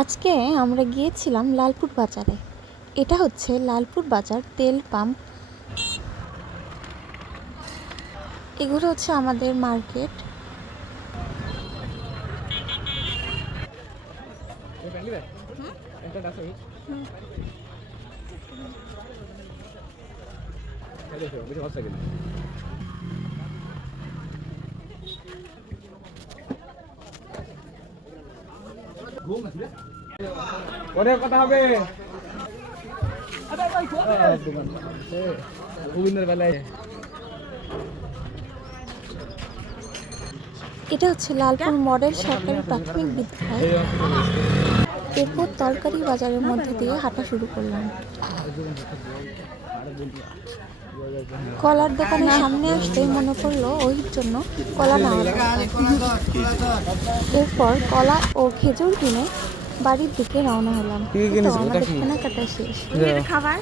আজকে আমরা গিয়েছিলাম লালপুর বাজারে। এটা হচ্ছে লালপুর বাজার তেল পাম্প। এগুলো হচ্ছে আমাদের মার্কেট। পরে কথা হবে। এটা হচ্ছে লালপুর মডেল সরকারি প্রাথমিক বিদ্যালয়। এরপর তরকারি বাজারের মধ্যে দিয়ে হাঁটা শুরু করলাম। কলার দোকানের সামনে আসতে মনে পড়লো ওর জন্য কলা নেওয়া দরকার। এরপর কলা ও খেজুর কিনে বাড়ির দিকে রওনা হলাম। তো আমাদের কেনাকাটা শেষ। খাবার